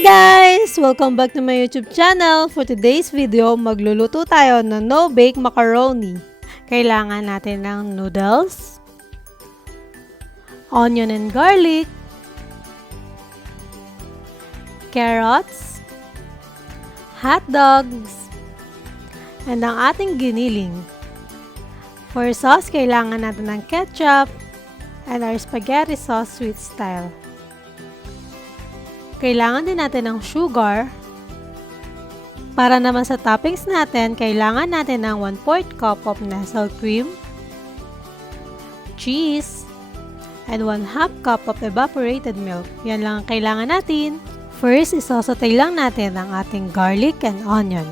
guys! Welcome back to my YouTube channel. For today's video, magluluto tayo ng no-bake macaroni. Kailangan natin ng noodles, onion and garlic, carrots, hot dogs, and ang ating giniling. For sauce, kailangan natin ng ketchup and our spaghetti sauce sweet style. Kailangan din natin ng sugar. Para naman sa toppings natin, kailangan natin ng 1/4 cup of nestle cream, cheese, and 1/2 cup of evaporated milk. Yan lang ang kailangan natin. First, isosotay lang natin ang ating garlic and onion.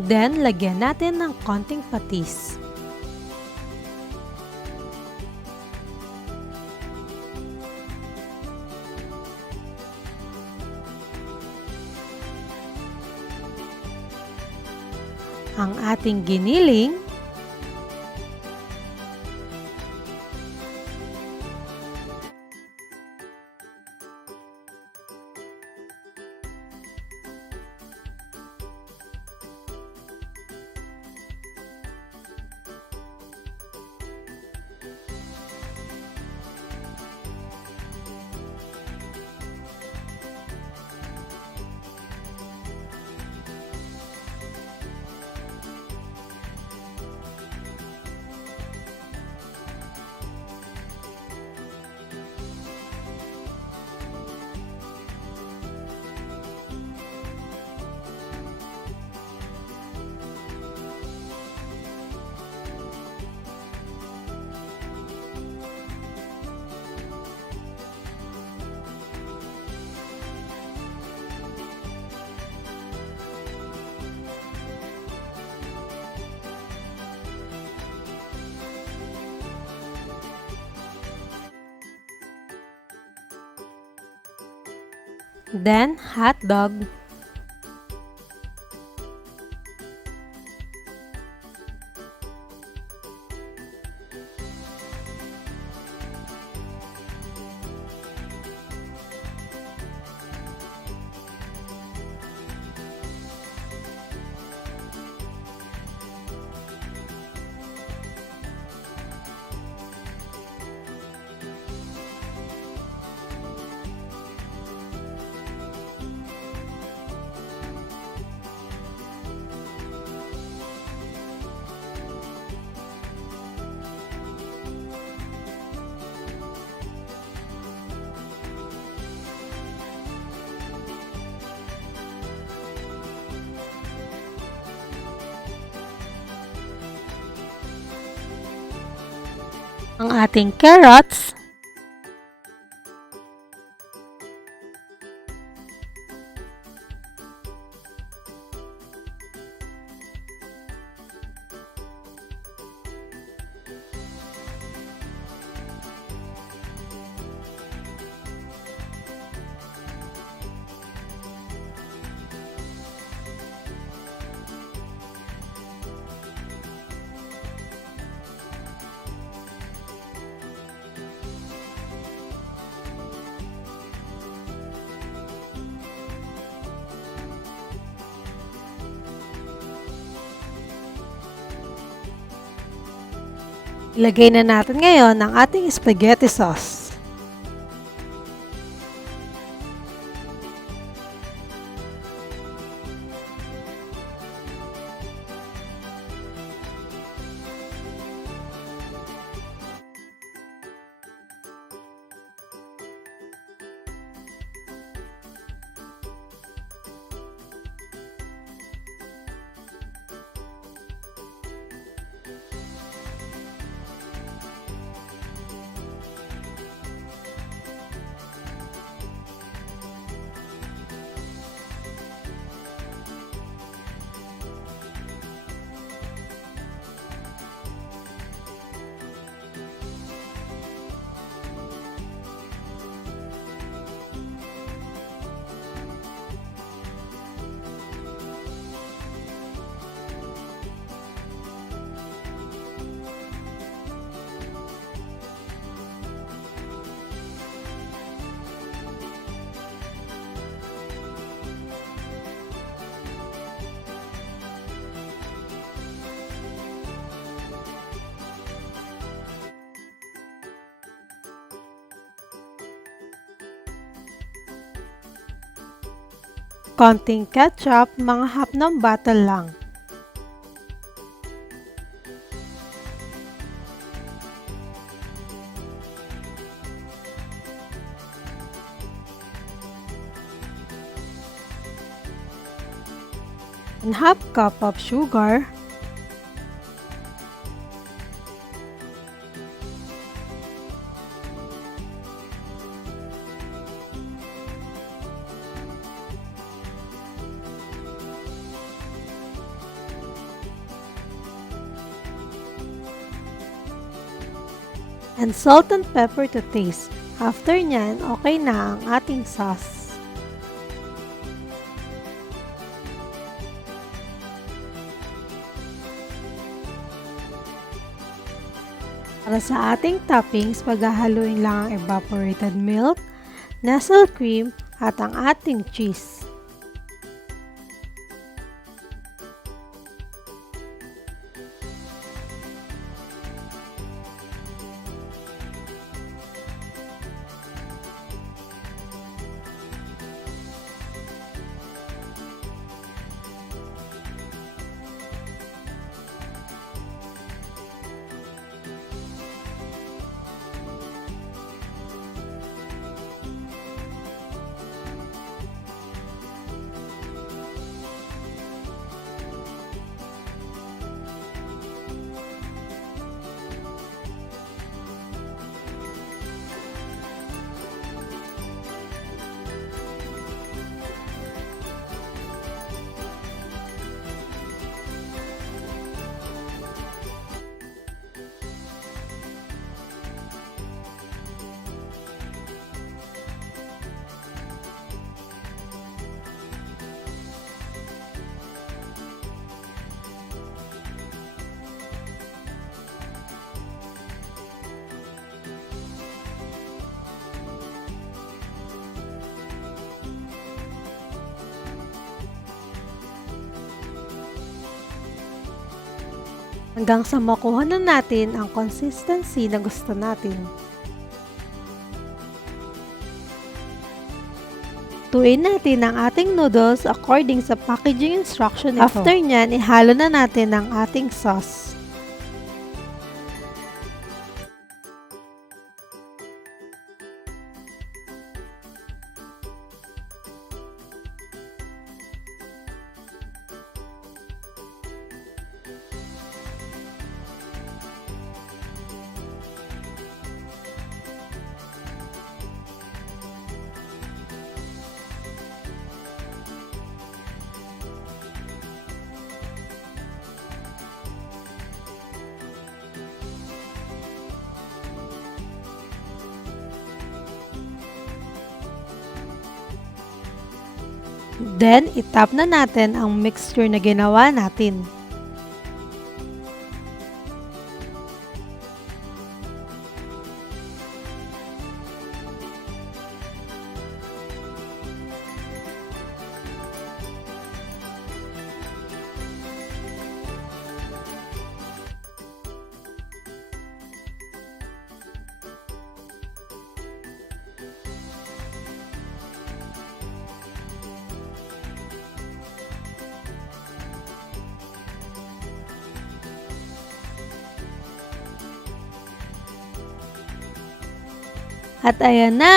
Then, lagyan natin ng konting patis. Ang ating giniling. Then, hot dog. Ang ating carrots. Ilagay na natin ngayon ang ating spaghetti sauce. konting ketchup, mga half ng bottle lang. And half cup of sugar, and salt and pepper to taste. After nyan, okay na ang ating sauce. Para sa ating toppings, paghahaluin lang ang evaporated milk, nestle cream, at ang ating cheese. Hanggang sa makuha na natin ang consistency na gusto natin. Tuin natin ang ating noodles according sa packaging instruction nito. After nyan, ihalo na natin ang ating sauce. Then, itap na natin ang mixture na ginawa natin. At ayan na,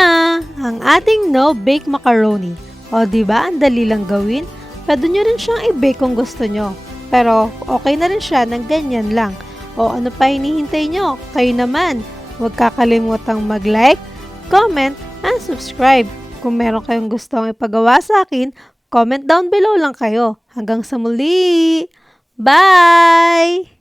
ang ating no-bake macaroni. O diba, ang dali lang gawin? Pwede nyo rin siyang i-bake kung gusto nyo. Pero okay na rin siya ng ganyan lang. O ano pa hinihintay nyo? Kayo naman, huwag kakalimutang mag-like, comment, and subscribe. Kung meron kayong gustong ipagawa sa akin, comment down below lang kayo. Hanggang sa muli! Bye!